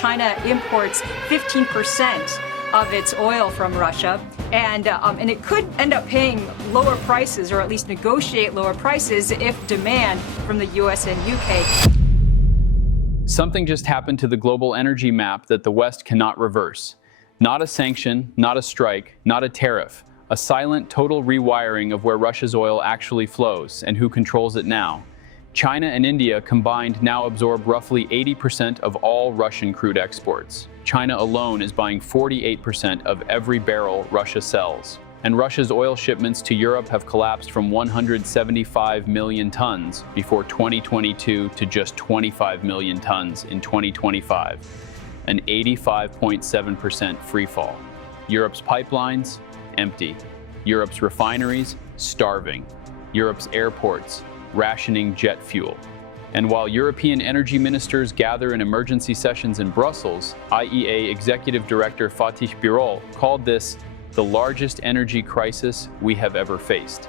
China imports 15% of its oil from Russia, and it could end up paying lower prices, or at least negotiate lower prices, if demand from the US and UK. Something just happened to the global energy map that the West cannot reverse. Not a sanction, not a strike, not a tariff. A silent, total rewiring of where Russia's oil actually flows and who controls it now. China and India combined now absorb roughly 80% of all Russian crude exports. China alone is buying 48% of every barrel Russia sells. And Russia's oil shipments to Europe have collapsed from 175 million tons before 2022 to just 25 million tons in 2025. An 85.7% freefall. Europe's pipelines, empty. Europe's refineries, starving. Europe's airports, rationing jet fuel. And while European energy ministers gather in emergency sessions in Brussels, IEA Executive Director Fatih Birol called this the largest energy crisis we have ever faced.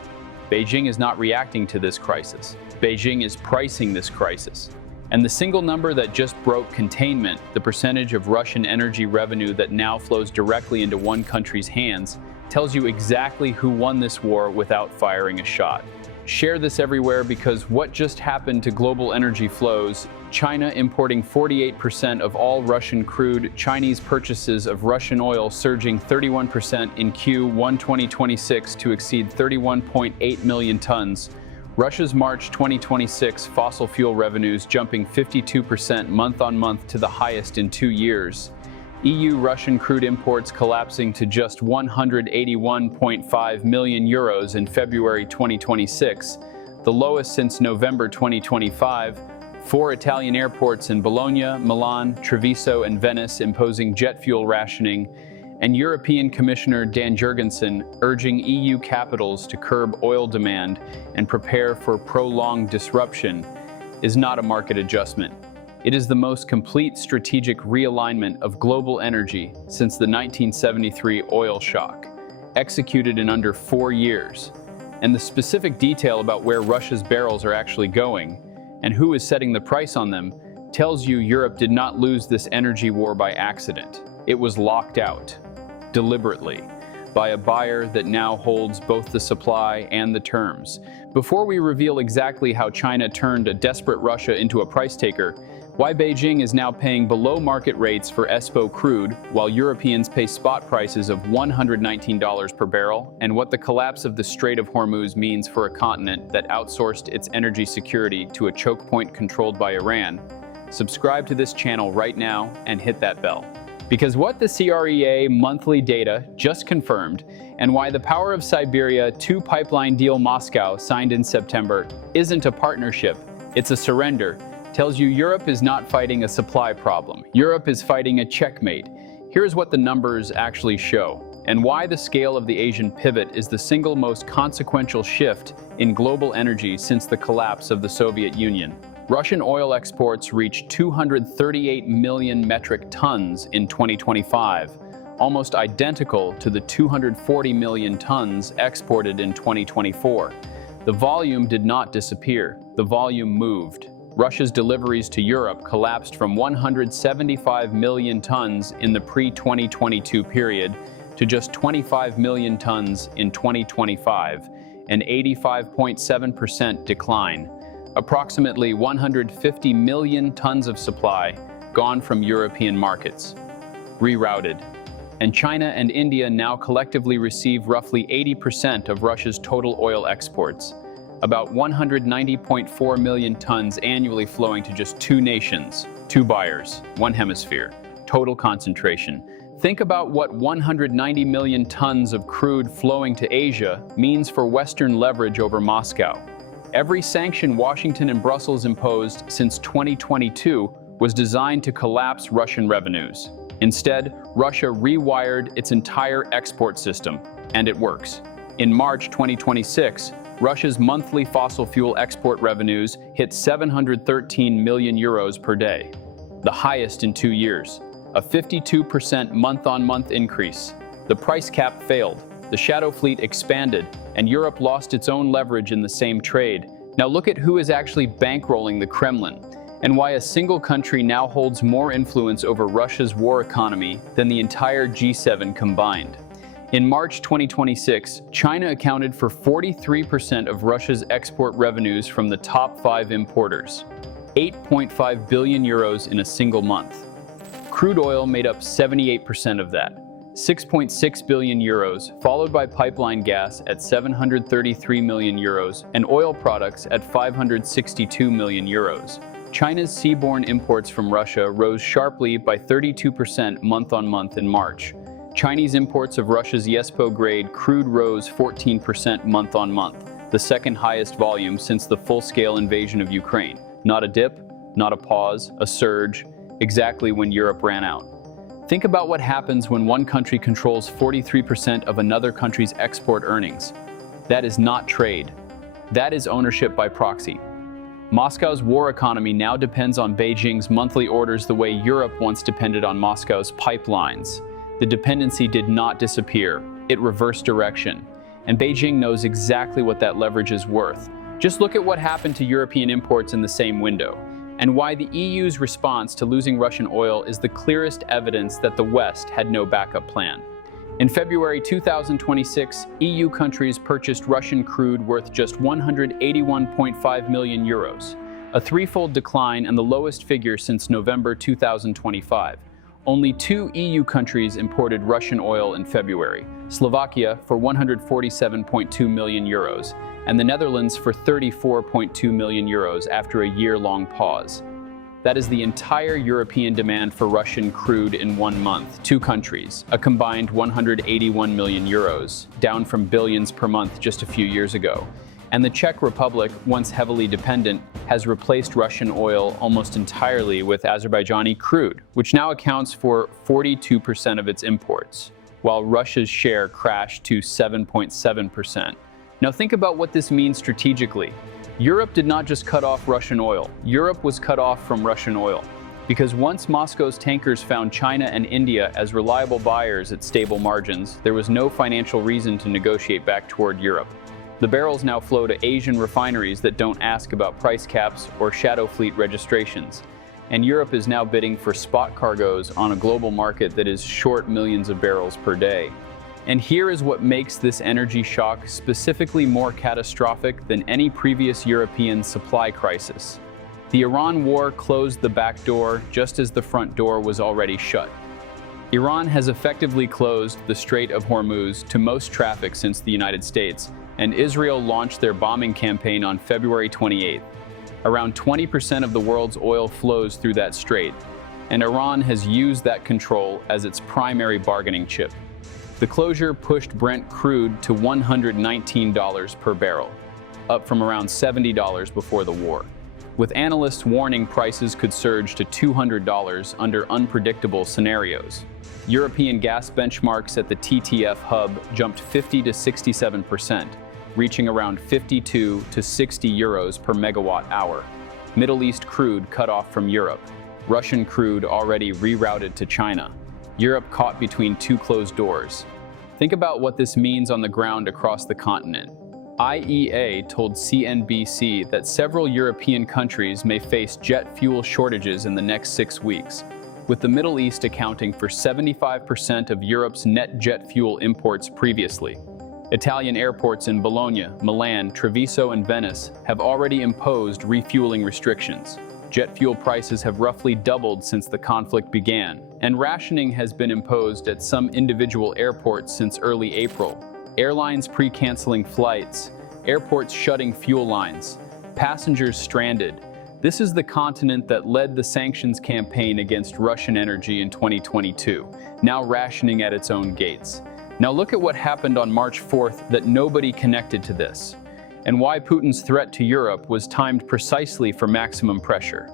Beijing is not reacting to this crisis. Beijing is pricing this crisis. And the single number that just broke containment, the percentage of Russian energy revenue that now flows directly into one country's hands, tells you exactly who won this war without firing a shot. Share this everywhere, because what just happened to global energy flows, China importing 48% of all Russian crude, Chinese purchases of Russian oil surging 31% in Q1 2026 to exceed 31.8 million tons, Russia's March 2026 fossil fuel revenues jumping 52% month-on-month to the highest in 2 years, EU Russian crude imports collapsing to just 181.5 million euros in February 2026, the lowest since November 2025, 4 Italian airports in Bologna, Milan, Treviso, and Venice imposing jet fuel rationing, and European Commissioner Dan Jurgensen urging EU capitals to curb oil demand and prepare for prolonged disruption, is not a market adjustment. It is the most complete strategic realignment of global energy since the 1973 oil shock, executed in under 4 years. And the specific detail about where Russia's barrels are actually going and who is setting the price on them tells you Europe did not lose this energy war by accident. It was locked out, deliberately, by a buyer that now holds both the supply and the terms. Before we reveal exactly how China turned a desperate Russia into a price taker, why Beijing is now paying below market rates for ESPO crude while Europeans pay spot prices of $119 per barrel, and what the collapse of the Strait of Hormuz means for a continent that outsourced its energy security to a choke point controlled by Iran, subscribe to this channel right now and hit that bell. Because what the CREA monthly data just confirmed, and why the Power of Siberia 2 pipeline deal Moscow signed in September isn't a partnership, it's a surrender, tells you Europe is not fighting a supply problem. Europe is fighting a checkmate. Here's what the numbers actually show, and why the scale of the Asian pivot is the single most consequential shift in global energy since the collapse of the Soviet Union. Russian oil exports reached 238 million metric tons in 2025, almost identical to the 240 million tons exported in 2024. The volume did not disappear, the volume moved. Russia's deliveries to Europe collapsed from 175 million tons in the pre-2022 period to just 25 million tons in 2025, an 85.7% decline. Approximately 150 million tons of supply gone from European markets, rerouted. And China and India now collectively receive roughly 80% of Russia's total oil exports, about 190.4 million tons annually flowing to just 2 nations, 2 buyers, 1 hemisphere. Total concentration. Think about what 190 million tons of crude flowing to Asia means for Western leverage over Moscow. Every sanction Washington and Brussels imposed since 2022 was designed to collapse Russian revenues. Instead, Russia rewired its entire export system, and it works. In March 2026, Russia's monthly fossil fuel export revenues hit 713 million euros per day, the highest in 2 years, a 52% month-on-month increase. The price cap failed, the shadow fleet expanded, and Europe lost its own leverage in the same trade. Now look at who is actually bankrolling the Kremlin. and why a single country now holds more influence over Russia's war economy than the entire G7 combined. In March 2026, China accounted for 43% of Russia's export revenues from the top 5 importers, 8.5 billion euros in a single month. Crude oil made up 78% of that, 6.6 billion euros, followed by pipeline gas at 733 million euros and oil products at 562 million euros. China's seaborne imports from Russia rose sharply by 32% month-on-month in March. Chinese imports of Russia's YESPO-grade crude rose 14% month-on-month, the second highest volume since the full-scale invasion of Ukraine. Not a dip, not a pause, a surge, exactly when Europe ran out. Think about what happens when one country controls 43% of another country's export earnings. That is not trade. That is ownership by proxy. Moscow's war economy now depends on Beijing's monthly orders the way Europe once depended on Moscow's pipelines. The dependency did not disappear, it reversed direction. And Beijing knows exactly what that leverage is worth. Just look at what happened to European imports in the same window, and why the EU's response to losing Russian oil is the clearest evidence that the West had no backup plan. In February 2026, EU countries purchased Russian crude worth just 181.5 million euros, a threefold decline and the lowest figure since November 2025. Only 2 EU countries imported Russian oil in February, Slovakia for 147.2 million euros, and the Netherlands for 34.2 million euros after a year-long pause. That is the entire European demand for Russian crude in 1 month, 2 countries, a combined 181 million euros, down from billions per month just a few years ago. And the Czech Republic, once heavily dependent, has replaced Russian oil almost entirely with Azerbaijani crude, which now accounts for 42% of its imports, while Russia's share crashed to 7.7%. Now think about what this means strategically. Europe did not just cut off Russian oil. Europe was cut off from Russian oil. Because once Moscow's tankers found China and India as reliable buyers at stable margins, there was no financial reason to negotiate back toward Europe. The barrels now flow to Asian refineries that don't ask about price caps or shadow fleet registrations. And Europe is now bidding for spot cargoes on a global market that is short millions of barrels per day. And here is what makes this energy shock specifically more catastrophic than any previous European supply crisis. The Iran war closed the back door just as the front door was already shut. Iran has effectively closed the Strait of Hormuz to most traffic since the United States, and Israel launched their bombing campaign on February 28th. Around 20% of the world's oil flows through that strait, and Iran has used that control as its primary bargaining chip. The closure pushed Brent crude to $119 per barrel, up from around $70 before the war, with analysts warning prices could surge to $200 under unpredictable scenarios. European gas benchmarks at the TTF hub jumped 50 to 67%, reaching around 52 to 60 euros per megawatt hour. Middle East crude cut off from Europe. Russian crude already rerouted to China. Europe caught between 2 closed doors. Think about what this means on the ground across the continent. IEA told CNBC that several European countries may face jet fuel shortages in the next 6 weeks, with the Middle East accounting for 75% of Europe's net jet fuel imports previously. Italian airports in Bologna, Milan, Treviso, and Venice have already imposed refueling restrictions. Jet fuel prices have roughly doubled since the conflict began, and rationing has been imposed at some individual airports since early April. Airlines pre-canceling flights, airports shutting fuel lines, passengers stranded. This is the continent that led the sanctions campaign against Russian energy in 2022, now rationing at its own gates. Now look at what happened on March 4th that nobody connected to this, and why Putin's threat to Europe was timed precisely for maximum pressure.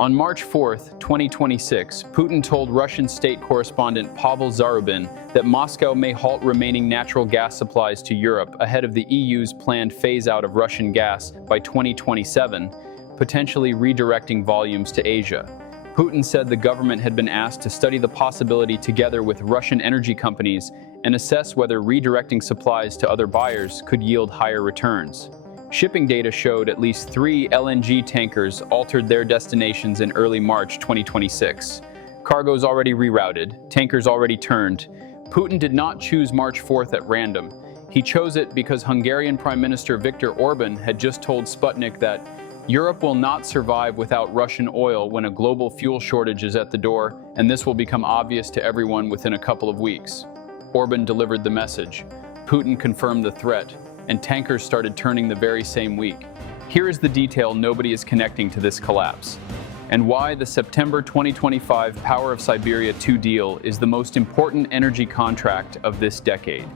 On March 4th, 2026, Putin told Russian state correspondent Pavel Zarubin that Moscow may halt remaining natural gas supplies to Europe ahead of the EU's planned phase-out of Russian gas by 2027, potentially redirecting volumes to Asia. Putin said the government had been asked to study the possibility together with Russian energy companies and assess whether redirecting supplies to other buyers could yield higher returns. Shipping data showed at least 3 LNG tankers altered their destinations in early March 2026. Cargoes already rerouted, tankers already turned. Putin did not choose March 4th at random. He chose it because Hungarian Prime Minister Viktor Orban had just told Sputnik that Europe will not survive without Russian oil when a global fuel shortage is at the door, and this will become obvious to everyone within a couple of weeks. Orban delivered the message. Putin confirmed the threat, and tankers started turning the very same week. Here is the detail nobody is connecting to this collapse, and why the September 2025 Power of Siberia 2 deal is the most important energy contract of this decade.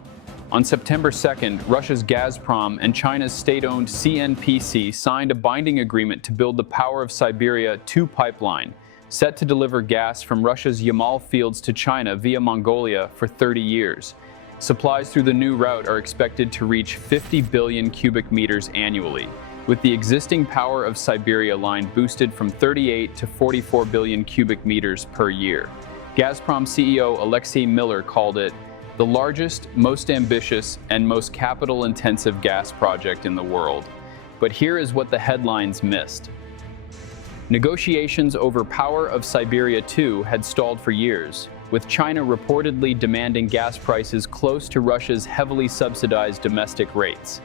On September 2nd, Russia's Gazprom and China's state-owned CNPC signed a binding agreement to build the Power of Siberia 2 pipeline, set to deliver gas from Russia's Yamal fields to China via Mongolia for 30 years. Supplies through the new route are expected to reach 50 billion cubic meters annually, with the existing Power of Siberia line boosted from 38 to 44 billion cubic meters per year. Gazprom CEO Alexei Miller called it the largest, most ambitious, and most capital-intensive gas project in the world. But here is what the headlines missed. Negotiations over Power of Siberia 2 had stalled for years, with China reportedly demanding gas prices close to Russia's heavily subsidized domestic rates.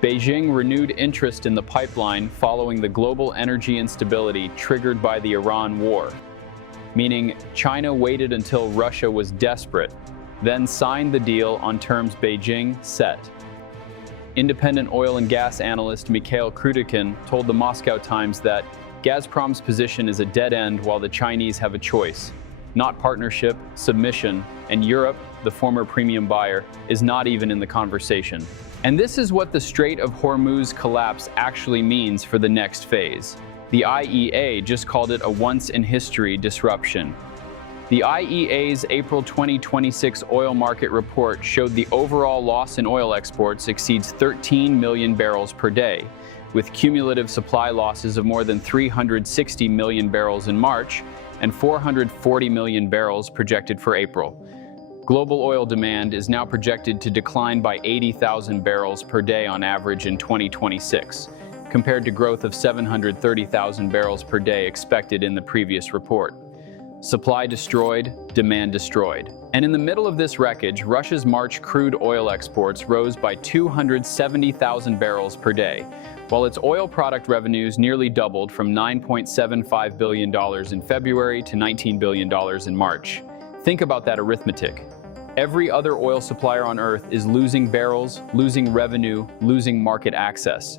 Beijing renewed interest in the pipeline following the global energy instability triggered by the Iran war, meaning China waited until Russia was desperate, then signed the deal on terms Beijing set. Independent oil and gas analyst Mikhail Krudikin told the Moscow Times that Gazprom's position is a dead end while the Chinese have a choice. Not partnership, submission, and Europe, the former premium buyer, is not even in the conversation. And this is what the Strait of Hormuz collapse actually means for the next phase. The IEA just called it a once-in-history disruption. The IEA's April 2026 oil market report showed the overall loss in oil exports exceeds 13 million barrels per day, with cumulative supply losses of more than 360 million barrels in March and 440 million barrels projected for April. Global oil demand is now projected to decline by 80,000 barrels per day on average in 2026, compared to growth of 730,000 barrels per day expected in the previous report. Supply destroyed, demand destroyed. And in the middle of this wreckage, Russia's March crude oil exports rose by 270,000 barrels per day, while its oil product revenues nearly doubled from $9.75 billion in February to $19 billion in March. Think about that arithmetic. Every other oil supplier on Earth is losing barrels, losing revenue, losing market access.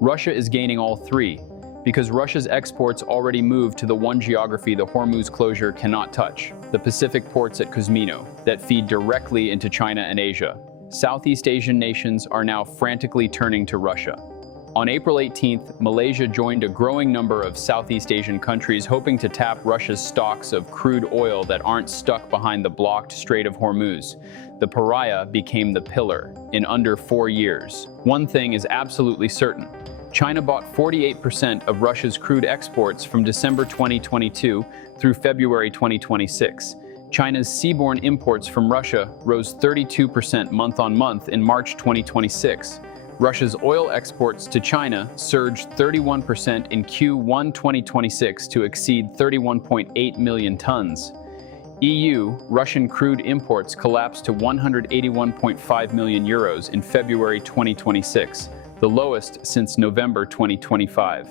Russia is gaining all three, because Russia's exports already moved to the one geography the Hormuz closure cannot touch, the Pacific ports at Kuzmino, that feed directly into China and Asia. Southeast Asian nations are now frantically turning to Russia. On April 18th, Malaysia joined a growing number of Southeast Asian countries hoping to tap Russia's stocks of crude oil that aren't stuck behind the blocked Strait of Hormuz. The pariah became the pillar in under 4 years. One thing is absolutely certain. China bought 48% of Russia's crude exports from December 2022 through February 2026. China's seaborne imports from Russia rose 32% month-on-month in March 2026. Russia's oil exports to China surged 31% in Q1 2026 to exceed 31.8 million tons. EU Russian crude imports collapsed to 181.5 million euros in February 2026. The lowest since November 2025.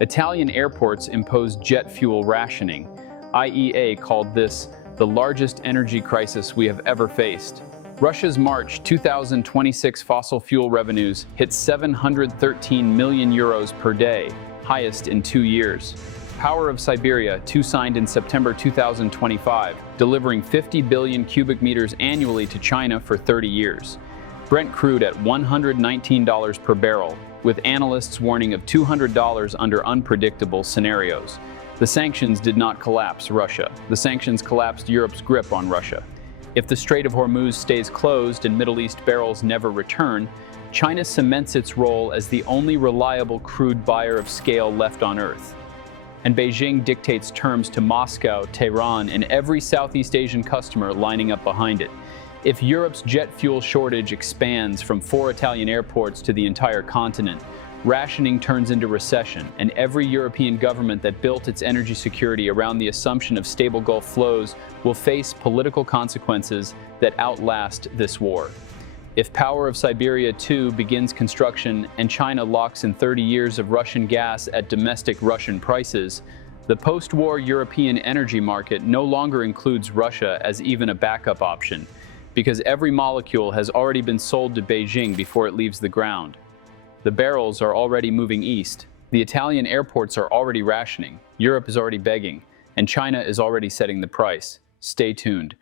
Italian airports imposed jet fuel rationing. IEA called this the largest energy crisis we have ever faced. Russia's March 2026 fossil fuel revenues hit 713 million euros per day, highest in 2 years. Power of Siberia 2 signed in September 2025, delivering 50 billion cubic meters annually to China for 30 years. Brent crude at $119 per barrel, with analysts warning of $200 under unpredictable scenarios. The sanctions did not collapse Russia. The sanctions collapsed Europe's grip on Russia. If the Strait of Hormuz stays closed and Middle East barrels never return, China cements its role as the only reliable crude buyer of scale left on Earth. And Beijing dictates terms to Moscow, Tehran, and every Southeast Asian customer lining up behind it. If Europe's jet fuel shortage expands from 4 Italian airports to the entire continent, rationing turns into recession, and every European government that built its energy security around the assumption of stable Gulf flows will face political consequences that outlast this war. If Power of Siberia 2 begins construction and China locks in 30 years of Russian gas at domestic Russian prices, the post-war European energy market no longer includes Russia as even a backup option, because every molecule has already been sold to Beijing before it leaves the ground. The barrels are already moving east, the Italian airports are already rationing, Europe is already begging, and China is already setting the price. Stay tuned.